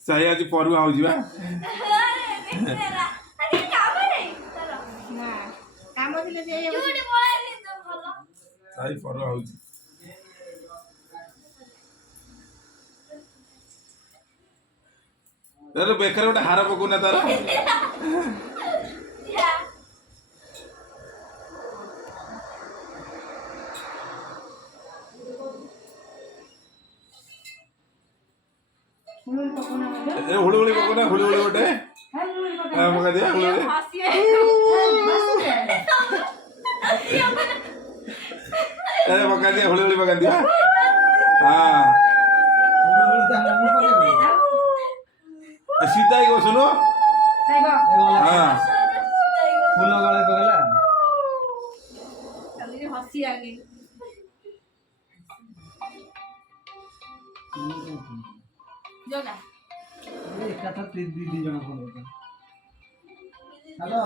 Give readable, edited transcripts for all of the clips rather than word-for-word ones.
साई आज परुआ हो जिबा साई परुआ हो तार बेकर गोटे हार पकौना तार हुड़ुहुड़ी पकौना हुड़ुहुड़ी गोटे पका दिया हुड़ुहुड़ी पका दिया हुड़ुहुड़ी पका दिया हाँ सीता ही को सुनो हाँ फूल गले पगला हसी आ गई जोगा एक कथा दीदी जन फोन करता हेलो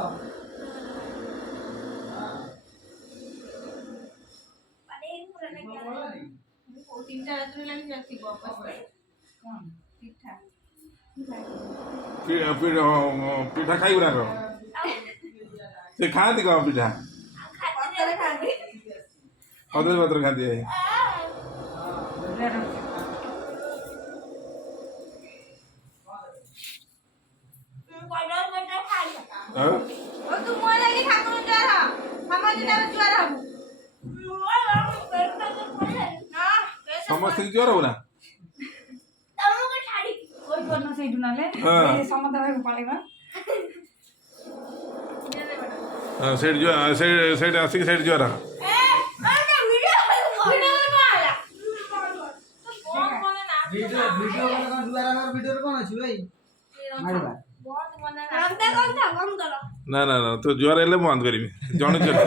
पानी पूरा नहीं क्या वो 3-4 रात लगी जाती वापस कौन पिठा पिठा खाई गुना से खाती कौन पिठा खाते कदली पत्र खाती है तू मोला की ठाकुर जरा हमारे नाम ज्वार हम समस्त की ज्वर हो ना तमको छाड़ी कोई करना से डुनाले ए समता भाई पड़ेगा सेठ जो सेठ आसिक सेठ ज्वर ए अरे वीडियो को आला तो बहुत मने ना वीडियो कौन दुआरा में वीडियो कौन अछि भाई मारिबा बहुत मने ना हम कौन था हम करो ना ना ना तो ज्वर एले बंद करी जण ज्वर